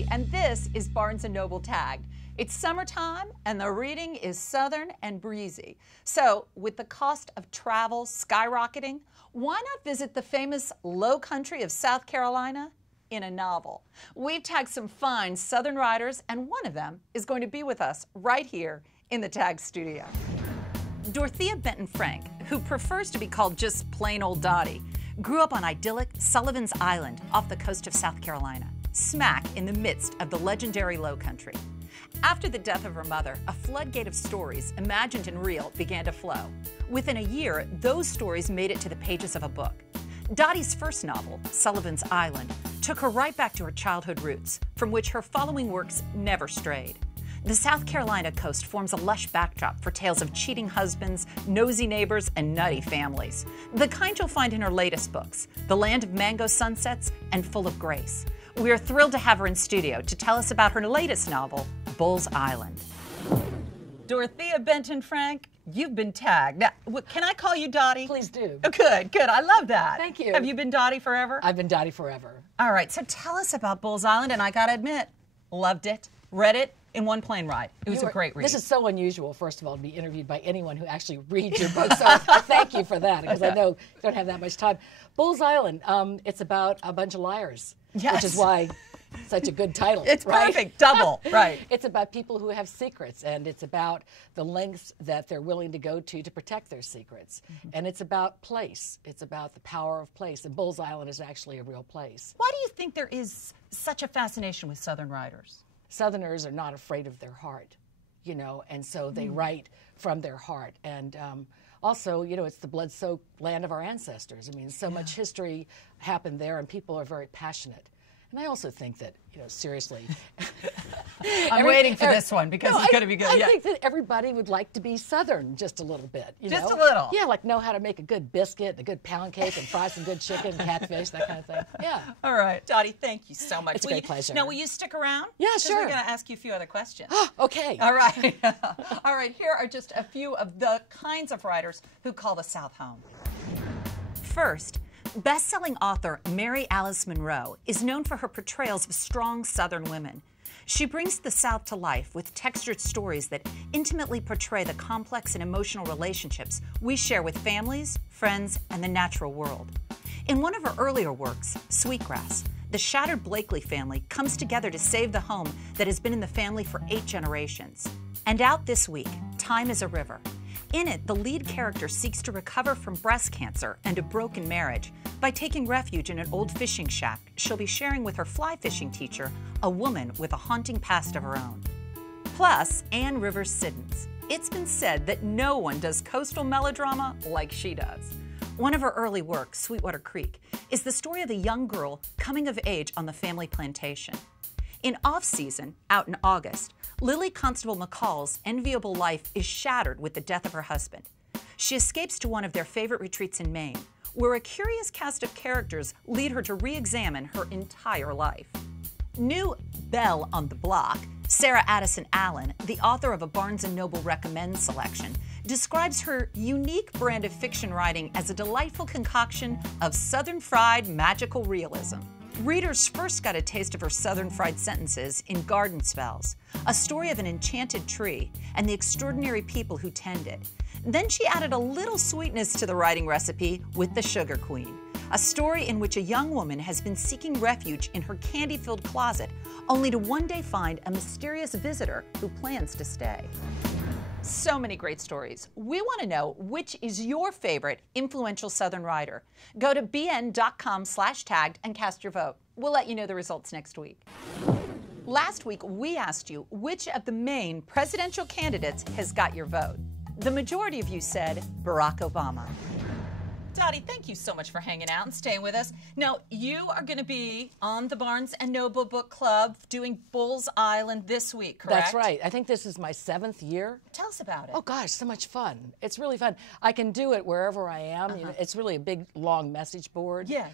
Dorothea, and this is Barnes & Noble Tagged. It's summertime, and the reading is southern and breezy. So, with the cost of travel skyrocketing, why not visit the famous low country of South Carolina in a novel? We've tagged some fine southern writers, and one of them is going to be with us right here in the Tag studio. Dorothea Benton Frank, who prefers to be called just plain old Dottie, grew up on idyllic Sullivan's Island off the coast of South Carolina, smack in the midst of the legendary Low Country. After the death of her mother, a floodgate of stories, imagined and real, began to flow. Within a year, those stories made it to the pages of a book. Dottie's first novel, Sullivan's Island, took her right back to her childhood roots, from which her following works never strayed. The South Carolina coast forms a lush backdrop for tales of cheating husbands, nosy neighbors, and nutty families. The kind you'll find in her latest books, The Land of Mango Sunsets and Full of Grace. We are thrilled to have her in studio to tell us about her latest novel, Bull's Island. Dorothea Benton Frank, you've been tagged. Now, can I call you Dottie? Please do. Oh, good. I love that. Thank you. Have you been Dottie forever? I've been Dottie forever. All right, so tell us about Bull's Island, and I gotta admit, loved it, read it in one plane ride. It was a great read. This is so unusual, first of all, to be interviewed by anyone who actually reads your book, so I thank you for that, because I know you don't have that much time. Bull's Island, it's about a bunch of liars, which is why such a good title. It's right? perfect, double, right. It's about people who have secrets, and it's about the lengths that they're willing to go to protect their secrets. And it's about place. It's about the power of place, and Bull's Island is actually a real place. Why do you think there is such a fascination with Southern writers? Southerners are not afraid of their heart, you know, and so they write from their heart. And also, you know, it's the blood-soaked land of our ancestors. I mean, so much history happened there, and people are very passionate. And I also think that, you know, seriously. I'm waiting for this one because it's going to be good. I think that everybody would like to be Southern just a little bit. You just know? a little? Yeah, like know how to make a good biscuit, a good pound cake, and fry some good chicken, catfish, that kind of thing. Yeah. All right. Dottie, thank you so much. It's a great pleasure. Now, will you stick around? Yeah, sure. We're going to ask you a few other questions. Okay. All right. All right, here are just a few of the kinds of writers who call the South home. First, best-selling author Mary Alice Munro is known for her portrayals of strong Southern women. She brings the South to life with textured stories that intimately portray the complex and emotional relationships we share with families, friends, and the natural world. In one of her earlier works, Sweetgrass, the shattered Blakely family comes together to save the home that has been in the family for 8 generations. And out this week, Time is a River. In it, the lead character seeks to recover from breast cancer and a broken marriage by taking refuge in an old fishing shack she'll be sharing with her fly fishing teacher, a woman with a haunting past of her own. Plus, Anne Rivers Siddons. It's been said that no one does coastal melodrama like she does. One of her early works, Sweetwater Creek, is the story of a young girl coming of age on the family plantation. In off-season, out in August, Lily Constable McCall's enviable life is shattered with the death of her husband. She escapes to one of their favorite retreats in Maine, where a curious cast of characters lead her to re-examine her entire life. New belle on the block, Sarah Addison Allen, the author of a Barnes & Noble Recommend selection, describes her unique brand of fiction writing as a delightful concoction of Southern fried magical realism. Readers first got a taste of her Southern fried sentences in Garden Spells, a story of an enchanted tree and the extraordinary people who tend it. Then she added a little sweetness to the writing recipe with The Sugar Queen, a story in which a young woman has been seeking refuge in her candy-filled closet, only to one day find a mysterious visitor who plans to stay. So many great stories. We want to know which is your favorite influential Southern writer. Go to bn.com/tagged and cast your vote. We'll let you know the results next week. Last week, we asked you which of the main presidential candidates has got your vote. The majority of you said Barack Obama. Dottie, thank you so much for hanging out and staying with us. Now, you are going to be on the Barnes & Noble Book Club doing Bull's Island this week, correct? That's right. I think this is my 7th year. Tell us about it. Oh, gosh, so much fun. It's really fun. I can do it wherever I am. You know, it's really a big, long message board. Yeah.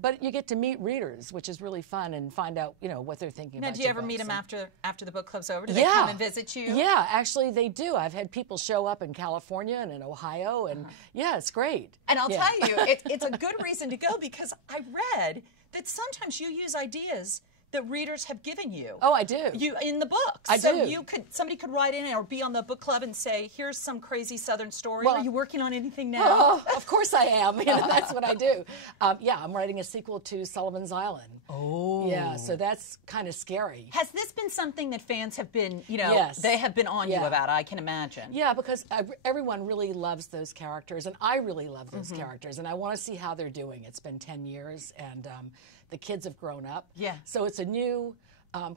But you get to meet readers, which is really fun, and find out, you know, what they're thinking about. Now, do you ever meet them after the book club's over? Do they come and visit you? Yeah, actually, they do. I've had people show up in California and in Ohio, and yeah, it's great. And I'll tell you, it's a good reason to go because I read that sometimes you use ideas that readers have given you. Oh, I do. You in the books. I so do. Somebody could write in or be on the book club and say, here's some crazy Southern story. Well, are you working on anything now? Oh, of course I am. You know, that's what I do. Yeah, I'm writing a sequel to Sullivan's Island. Oh. Yeah, so that's kind of scary. Has this been something that fans have been, Yes. they have been on you Yeah. about, I can imagine. Yeah, because everyone really loves those characters, and I really love those characters, and I want to see how they're doing. It's been 10 years, and the kids have grown up. Yeah. So it's a new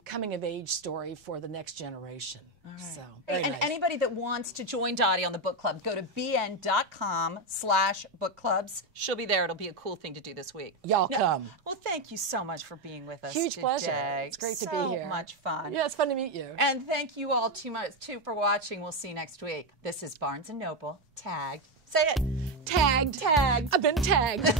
coming-of-age story for the next generation. Right. So, and nice. anybody that wants to join Dottie on the book club, go to bn.com/bookclubs. She'll be there. It'll be a cool thing to do this week. Y'all come. Well, thank you so much for being with us Huge today. pleasure. It's great to be here. So much fun. Yeah, it's fun to meet you. And thank you all too for watching. We'll see you next week. This is Barnes & Noble, Tagged. Say it. Tagged. Tagged. I've been tagged.